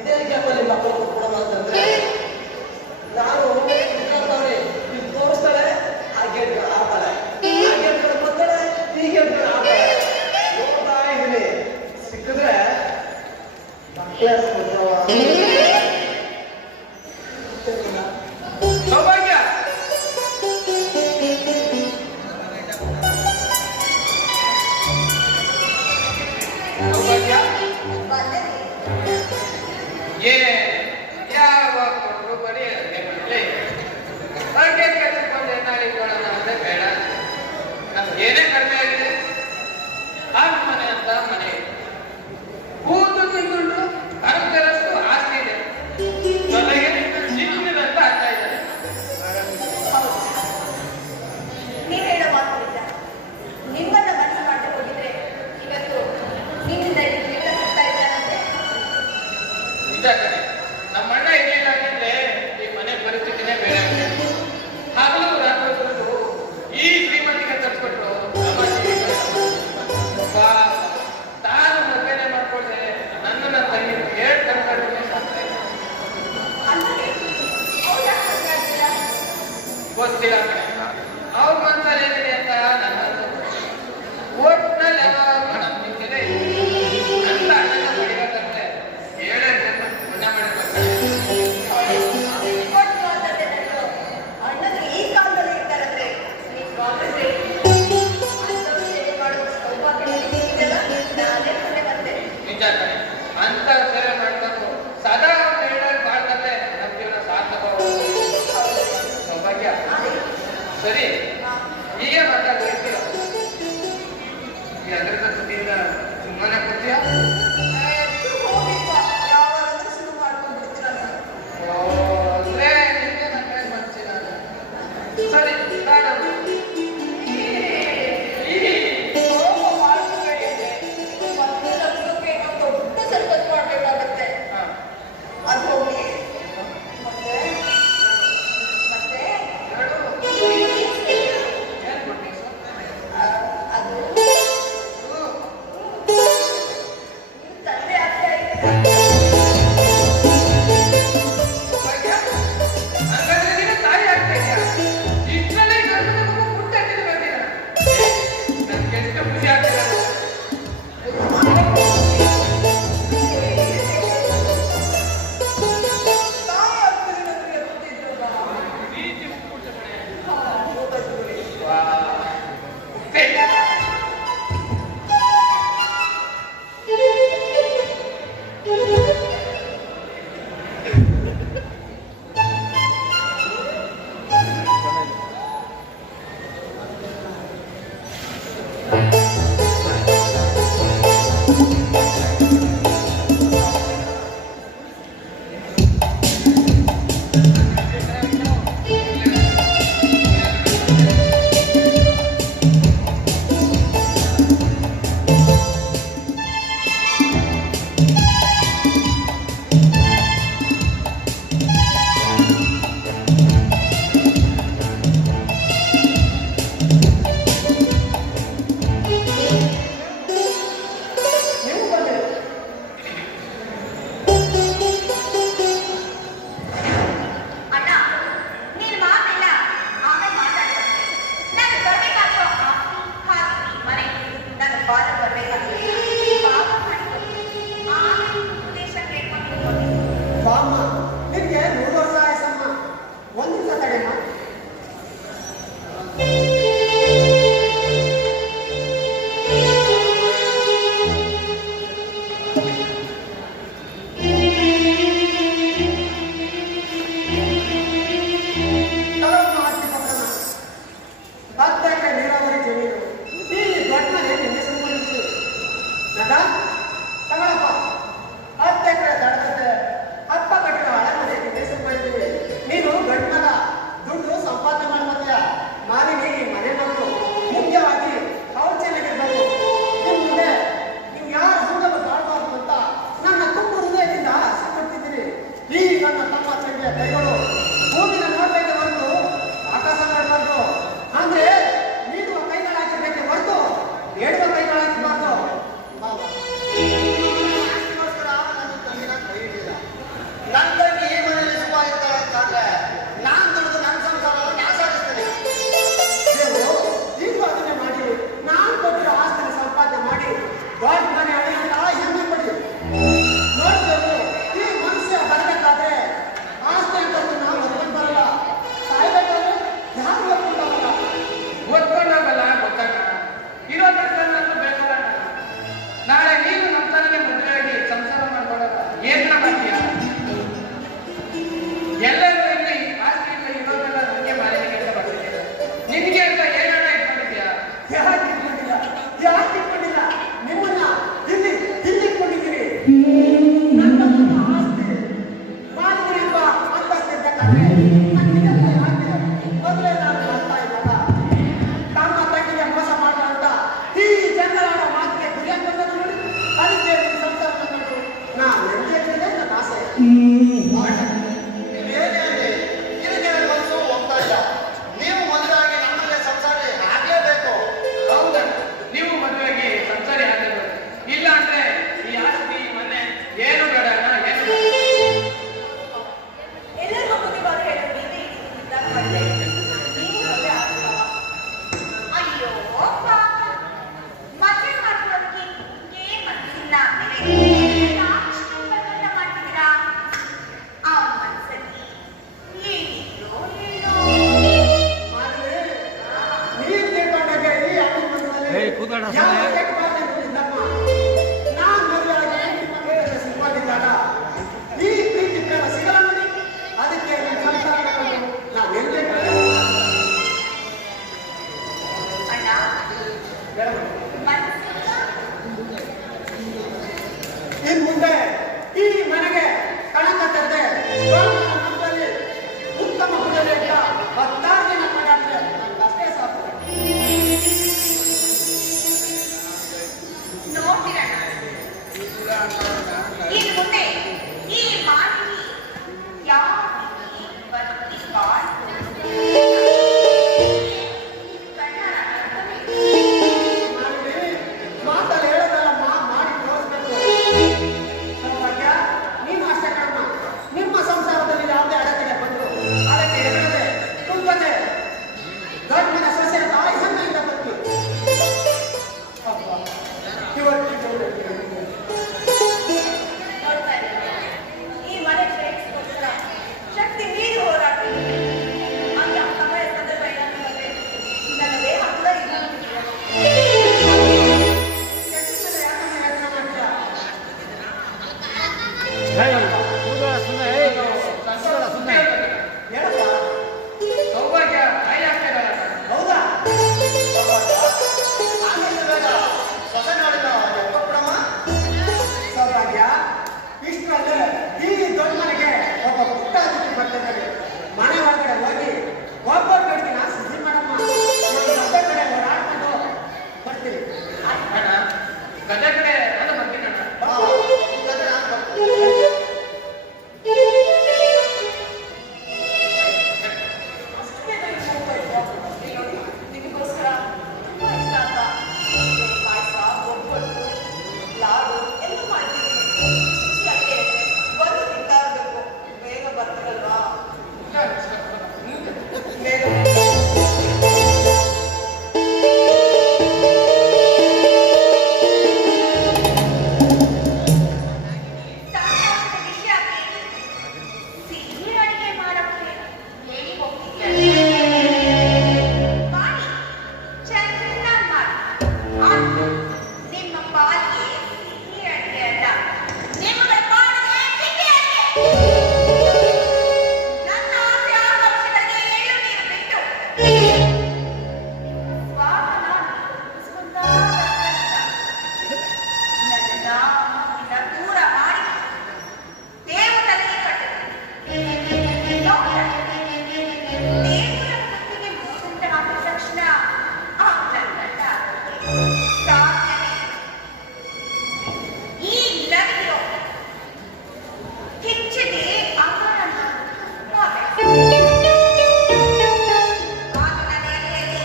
ಇದೇ ಗ್ಯಾಪಲ್ಲಿ ಮಕ್ಕಳು ಕೊಡೋದು ಅಂತಂದ್ರೆ ನಾನು ಇದು ತೋರಿಸ್ತಾಳೆ ಆ ಗೇಟ್ಗಳು ಆಡ್ತಾಳೆ, ಆ ಗೇಟ್ಗಳು ಬರ್ತಾಳೆ, ಈ ಗೇಟ್ಗಳು ಆಡ್ತಾಳೆ. ನೋಡ್ತಾ ಇದೀನಿ, ಸಿಕ್ಕಿದ್ರೆ ಮಕ್ಕಳೇ ಸೌಭಾಗ್ಯ ಸೌಭಾಗ್ಯ ಏ ಯಾವ ಕೊಟ್ಟರು ಬರೀ ಮನೆಯಲ್ಲೇ ಹಾಗೆ ಕಟ್ಟಿಕೊಂಡು ಏನಾಗಿಕೊಳ್ಳೋಣ ಅಂದ್ರೆ ಬೇಡ. ನಮ್ಗೆ ಏನೇ ಕಡಿಮೆ ಆಗಿದೆ ಆ ಮನೆ ಅಂತ ಮನೆ ಕೂತು ತಿಂದುಂಟು ಕರಕರಷ್ಟು ಆಸ್ತಿ ಇದೆ, ಜೊತೆಗೆ ಚಿಕ್ಕದಂತ ಆಗ್ತಾ ಇದ್ದಾರೆ. ನೀವು ಹೇಳೋ ಮಾತು ನಿಜ. ನಿಮ್ಮನ್ನ ಮನಸ್ಸು ಮಾಡಿಕೊಂಡಿದ್ರೆ ಇವತ್ತು ನಿಮ್ಮಿಂದ ಎಲ್ಲ ಸಿಗ್ತಾ ಇದ್ದಾರಂತೆ. ನಿಜ ಕಣೆ, ನಮ್ಮ ಅಣ್ಣ ಇರಲಿಲ್ಲ ಅಂದ್ರೆ ಈ ಮನೆ ಪರಿಸ್ಥಿತಿನೇ ಬೇರೆ ಆಗ್ತದೆ. ಹಗಲು ರಾತ್ರಿ ದುಡಿದು ಈ ಶ್ರೀಮಂತಿಗೆ ತರ್ಸ್ಕೊಟ್ರು ತಾನು ಮದುವೆನೆ ಮಾಡ್ಕೊಂಡೆ ನನ್ನ ತಂಗಿ ಏಳು ಕಣ್ಕಂಡು ಸಾಕ್ತಾ ಇದ್ದೆ. ಗೊತ್ತಿಲ್ಲ ಕಣೆ, ಅವ್ರ ಮನಸ್ಸಲ್ಲಿ ಏನಿದೆ ಅಂತ ನನ್ನ ಒಟ್ಟಿನಲ್ಲಿ ಯಾವಾಗಲೂ ನಂಬಿಕೆನೇ ಅಂತ ಅಣ್ಣನ ಪಡಿಬೇಕಂದ್ರೆ ಏಳೇ ಜನ ಪುಣ್ಯ ಮಾಡಿರ್ತಾರೆ. ಅಣ್ಣನ ಈ ಕಾಲದಲ್ಲಿ ಇರ್ತಾರಂದ್ರೆ ನಾನೇ ಮನೆ ಬಂದೆ. ನಿಜ ಕಣೆ, ಅಂತ ಸೇವೆ ಮಾಡ್ಕೊಂಡು ಸದಾ ಅವ್ರು ಹೇಳೋದು ಮಾಡ್ತಾರೆ ನಮ್ಮ ಜೀವನ ಸಾರ್ಥಕವಾಗುತ್ತೆ. ಸೌಭಾಗ್ಯ ಸರಿ, ಹೀಗೆ ಮಾತಾಡ್ತಿರ್ತೀರ ಈ ಅದರಿಂದ ಸುದ್ದಿಯಿಂದ ಸುಮ್ಮನೆ ಕೊಡ್ತೀಯಾ? ಶುರು ಮಾಡ್ಕೊಂಡ್ಬಿಡ್ತೀರ. ಅಂದ್ರೆ ನಿಮಗೆ ನನ್ನ ಮನ್ಸಿ ನಾನು ಸರಿ ಬೇಡ. ಈ ಮನೆಗೆ ಕಳಂಕ ತರದೆ ಮಕ್ಕಳಲ್ಲಿ ಉತ್ತಮ ಹುಡುಗರು ಅಂತ 16 ಜನ ಮಾಡಿದ್ರೆ ಅಷ್ಟೇ ಸಾಕು. ನೋಡ್ತೀರಣ್ಣ, ಇನ್ನು ಮುಂದೆ ಈ ಮಾಲಿನಿ ಯಾವ ಬದುಕಿ ಮಾತಲ್ಲಿ ಹೇಳೋದಲ್ಲ ಮಾಡಿ ತೋರಿಸ್ಬೇಕು. ಸೌಭಾಗ್ಯ, ನೀನು ಅಷ್ಟೇ ಕರ್ಮ. ನಿಮ್ಮ ಸಂಸಾರದಲ್ಲಿ ಯಾವುದೇ ಅಡೆತಡೆ ಬಂದರು ಅದಕ್ಕೆ ಎದುರದೆ ತುಂಬದೆ ದೊಡ್ಡ ಮನೆ ಸೊಸೆ ತಾಯಿ ಹೆಮ್ಮೆಯಿಂದ ಬದುಕಿ ನೋಡ್ತಾ ಇದ್ದೀನಿ. ಈ ಮನೆ ಶ್ರೇಷ್ಠಗೋಸ್ಕರ ಶಕ್ತಿ ಮೀರಿ ಹೋರಾಡ್ತೀನಿ. ಅಂತ ಸಮಯ ಸಂದರ್ಭ ಏನಾದ್ರು ಬಂದ್ರೆ ನನ್ನ ದೇಹ ಕೂಡ ಇಲ್ಲ. ಸೌಭಾಗ್ಯ ತಾಯಿ ಆಗ್ತಾ ಇರಲ್ಲ. ಹೌದಾ? ಆಮೇಲೆ ಬೇಡ ಹೊಸ ನಾಡಿನ ಎಪ್ಪಪ್ಪಡಮ್ಮ. ಸೌಭಾಗ್ಯ, ಇಷ್ಟರಲ್ಲೇ ಈ ದೊಡ್ಡ ಮನೆಗೆ ಒಬ್ಬ ಪುಟ್ಟ ಅತಿಥಿ ಬರ್ತಿದ್ದಾರೆ. ಮನೆ ಒಳಗಡೆ ಹೋಗಿ ಒಬ್ಬರ ಕಡೆಗೆ ನಾನು ಸಿದ್ಧಿ ಮಾಡಮ್ಮ. ಒಂದು ಗದ್ದೆ ಕಡೆ ಓಡಾಡ್ಕೊಂಡು ಬರ್ತೀನಿ. ಅಣ್ಣ, ಗದ್ದೆ ಕಡೆ ನಾನು ಬರ್ತೀನಿ ಅಣ್ಣ. ಬಾ, ಈ ಗದ್ದೆ ನಾನು ಬರ್ತೀನಿ. ನಿಮಗೋಸ್ಕರ ತುಂಬಾ ಇಷ್ಟ ಅಂತ ಪಾಯಸ, ಒಬ್ಬಟ್ಟು, ಲಾಡು ಎಲ್ಲ ಮಾಡ್ತಿದ್ದೀನಿ. ಅದಕ್ಕೆ ಬಂದು ತಿಂತಾ ಇರಬೇಕು. ಬೇಗ ಬರ್ತೀರಲ್ವಾ? ಬೇಗ ಸಂತೋಷದ ವಿಷಯ ಸಿಹಿ ಅಡಿಗೆ ಮಾಡೋಕ್ಕೆ ಹೇಳಿ ಹೋಗ್ತಿದ್ದಾರೆ. ಮಾಡಿ ಚೆನ್ನಾಗಿ ಮಾಡಿ. ಆದ್ರೆ ನಿಮ್ಮ ಪಾಲಿಗೆ ಸಿಹಿ ಅಡಿಗೆ ಅಲ್ಲ, ನಿಮ್ಮಗಳ ಪಾಲಿಗೆ ಸಿಹಿ ಅಡಿಗೆ. ನನ್ನ ಆಸೆ ಆಕಾಂಕ್ಷೆಗಳಿಗೆ ಎಳ್ಳು ನೀರು ಬಿಟ್ಟು ಸ್ವಾಮನ ಮುಗಿಸ್ಕೊಂತಾ ನನ್ನ ದೂರ ಮಾಡಿ ದೇವತನಿಗೆ ಕಟ್ಟಿದೆ. ದೇವರ ಕತ್ತಿಗೆ ಮೂಸುಂಟನಾದ ತಕ್ಷಣ ಆ ನನ್ನ ಸಾಧನೆ ಈ ನದಿಯೋ ಕಿಚ್ಚದೆ ಅವರನ್ನು ಆಗ ನನ್ನ ಎದೆಯಲ್ಲಿ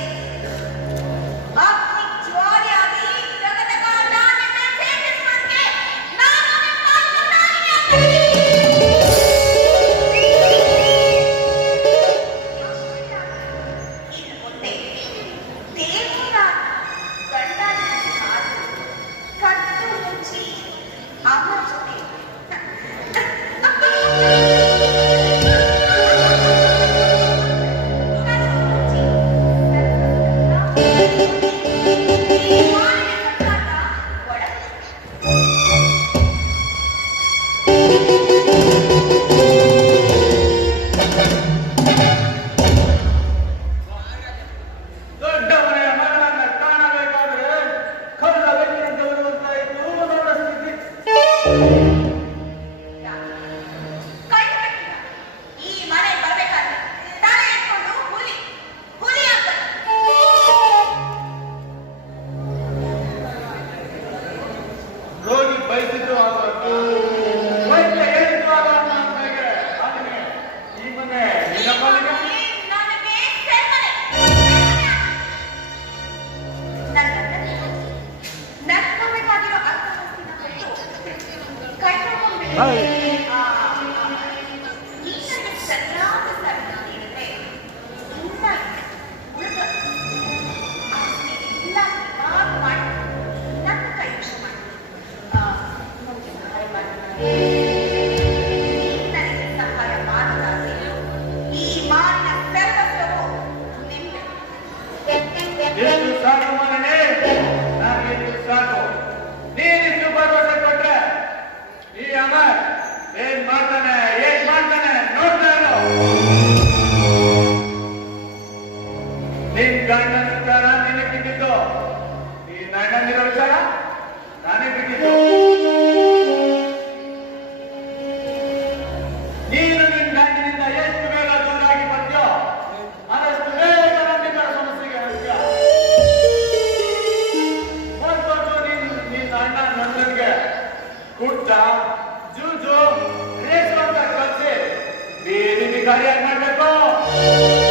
ಅಗ್ನಿ ಜ್ವಾಲೆಯಾಗಿ ಜಗದಗ ನಾನನ್ನ ಸೇರಿಸುವಂತೆ ನಾನು ಇನ್ನು ಮುಂದೆ ದೇವರ ಗಂಡನ ಕಾದು ಕಟ್ಟು ಮುಚ್ಚಿ ಅವರ ಜೊತೆ ದೊಡ್ಡ ಮನೆಯ ಮಗಳನ್ನ ಕಾಣಬೇಕಾದ್ರೆ ಕಳ್ಳ ಬೆಕ್ಕಿನಂತ ಇರುವಂತಾಯಿತು ನೋಡ ಸ್ಥಿತಿ. ಈ ಮನೆ ಬರ್ಬೇಕಾದ್ರೆ ತಲೆ ಎತ್ಕೊಂಡು ಹುಲಿ ಆಗ್ತದೆ. ರೋಗಿ ಬಯಸಿದ್ದು ಆಗಬಾರ್ದು, ವೈದ್ಯ ಹೇಳಿದ್ದು ಆಗಬಾರ್ದು ಅಂತ ಹೇಗೆ ಆದ್ರೆ ಈ ಮನೆ ನಿನ್ನ ಪಾಲಿಗೆ ನನಗೆ ಸೇರ್ಮನೆ. ನನ್ಕೊಳ್ಬೇಕಾಗಿರೋ ಅರ್ಥವಸ್ತಿನ ಕೊಟ್ಟು ಕೈ ತಗೊಂಡ್ಬಿಟ್ಟು ಈ ನನಗೆ ಸರಿಯಾದ ಸ್ಥಳ ನೀಡಿದ್ರೆ ಇಲ್ಲ ಉಳಿದ ಆಸ್ತಿ ಇಲ್ಲ ಇವಾಗ ಮಾಡಿ ನನ್ನ ಕೈ ವಶ ಮಾಡಿ ನಮಗೆ ಸಹಾಯ ಮಾಡ್ತಾರೆ. ನನಗೆ ಸಹಾಯ ಮಾಡಲಾರೆ ಈ ಮಾರಿನ ಸರ್ವಸ್ವವು ನಿಂದೆ. ಎಷ್ಟು ಸಾಕು ಮಗನೇ, ನನಗೆ ಸಾಕು. ನೀನಿಷ್ಟು ಭರವಸೆ ಕೊಟ್ರೆ ಈ ಅಮರ್ ಏನ್ ಮಾಡ್ತಾನೆ ನೋಡ್ತಾ ಇರೋ. ನಿನ್ ಗಂಡನ ವಿಚಾರ ನಿನಗೆ ಬಿಟ್ಟಿದ್ದು, ಈ ನನ್ನಲ್ಲಿರೋ ವಿಚಾರ ನಾನೇ ಬಿಟ್ಟಿದ್ದು. ಜೂಜು ರೇಸು ಅಂತ ಕಲ್ಸಿ ಬೀದಿ ಬಿಕಾರಿಯಾಗಿ ಮಾಡ್ಬೇಕು